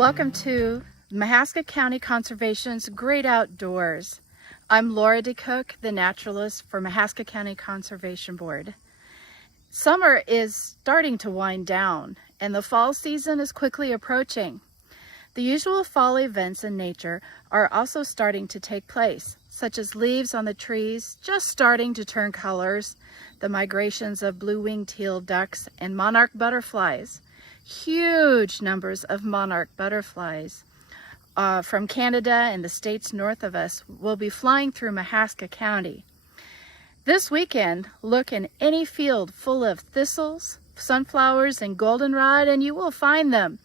Welcome to Mahaska County Conservation's Great Outdoors. I'm Laura DeCook, the naturalist for Mahaska County Conservation Board. Summer is starting to wind down and the fall season is quickly approaching. The usual fall events in nature are also starting to take place, such as leaves on the trees just starting to turn colors, the migrations of blue-winged teal ducks and monarch butterflies. Huge numbers of monarch butterflies from Canada and the states north of us will be flying through Mahaska County. This weekend, look in any field full of thistles, sunflowers, and goldenrod, and you will find them.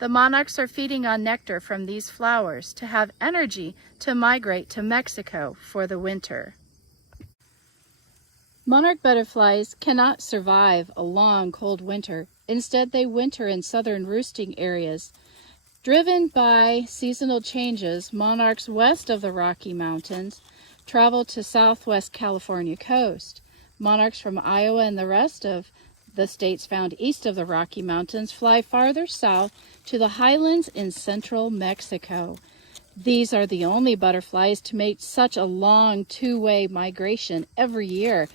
The monarchs are feeding on nectar from these flowers to have energy to migrate to Mexico for the winter. Monarch butterflies cannot survive a long, cold winter. Instead, they winter in southern roosting areas. Driven by seasonal changes, monarchs west of the Rocky Mountains travel to southwest California coast. Monarchs from Iowa and the rest of the states found east of the Rocky Mountains fly farther south to the highlands in central Mexico. These are the only butterflies to make such a long two-way migration every year.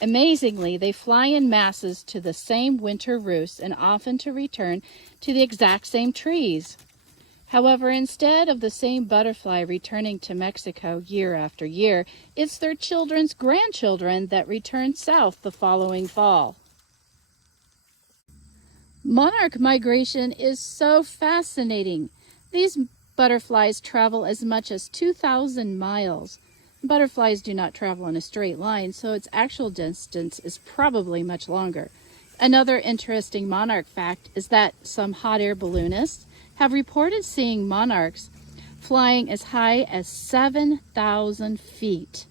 Amazingly, they fly in masses to the same winter roosts and often to return to the exact same trees. However, instead of the same butterfly returning to Mexico year after year, it's their children's grandchildren that return south the following fall. Monarch migration is so fascinating. These butterflies travel as much as 2,000 miles. Butterflies do not travel in a straight line, so its actual distance is probably much longer. Another interesting monarch fact is that some hot air balloonists have reported seeing monarchs flying as high as 7,000 feet.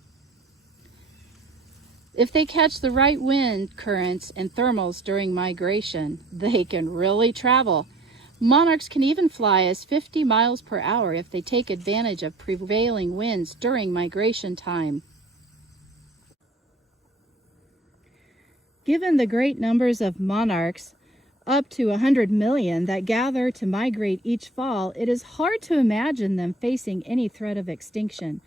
If they catch the right wind currents and thermals during migration, they can really travel. Monarchs can even fly as 50 miles per hour if they take advantage of prevailing winds during migration time. Given the great numbers of monarchs, up to 100 million, that gather to migrate each fall, it is hard to imagine them facing any threat of extinction.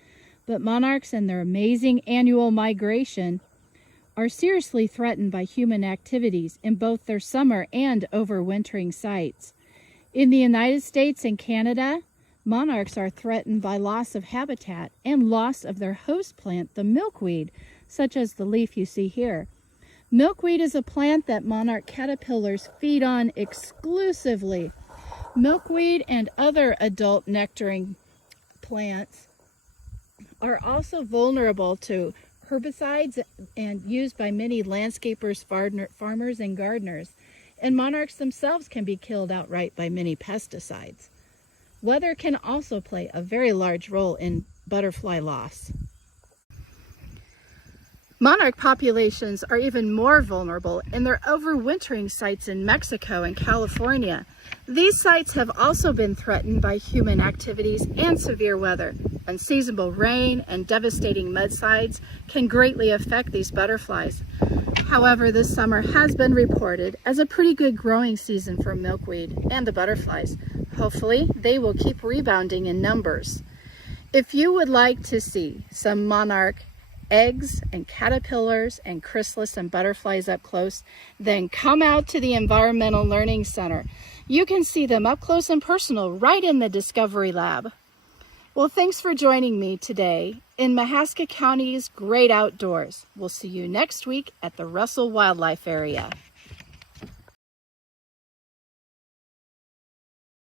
But monarchs and their amazing annual migration are seriously threatened by human activities in both their summer and overwintering sites. In the United States and Canada, monarchs are threatened by loss of habitat and loss of their host plant, the milkweed, such as the leaf you see here. Milkweed is a plant that monarch caterpillars feed on exclusively. Milkweed and other adult nectaring plants are also vulnerable to herbicides and used by many landscapers, farmers, and gardeners. And monarchs themselves can be killed outright by many pesticides. Weather can also play a very large role in butterfly loss. Monarch populations are even more vulnerable in their overwintering sites in Mexico and California. These sites have also been threatened by human activities and severe weather. Unseasonable rain and devastating mudslides can greatly affect these butterflies. However, this summer has been reported as a pretty good growing season for milkweed and the butterflies. Hopefully, they will keep rebounding in numbers. If you would like to see some monarch eggs and caterpillars and chrysalis and butterflies up close, then come out to the Environmental Learning Center. You can see them up close and personal right in the Discovery Lab. Well, thanks for joining me today in Mahaska County's Great Outdoors. We'll see you next week at the Russell Wildlife Area.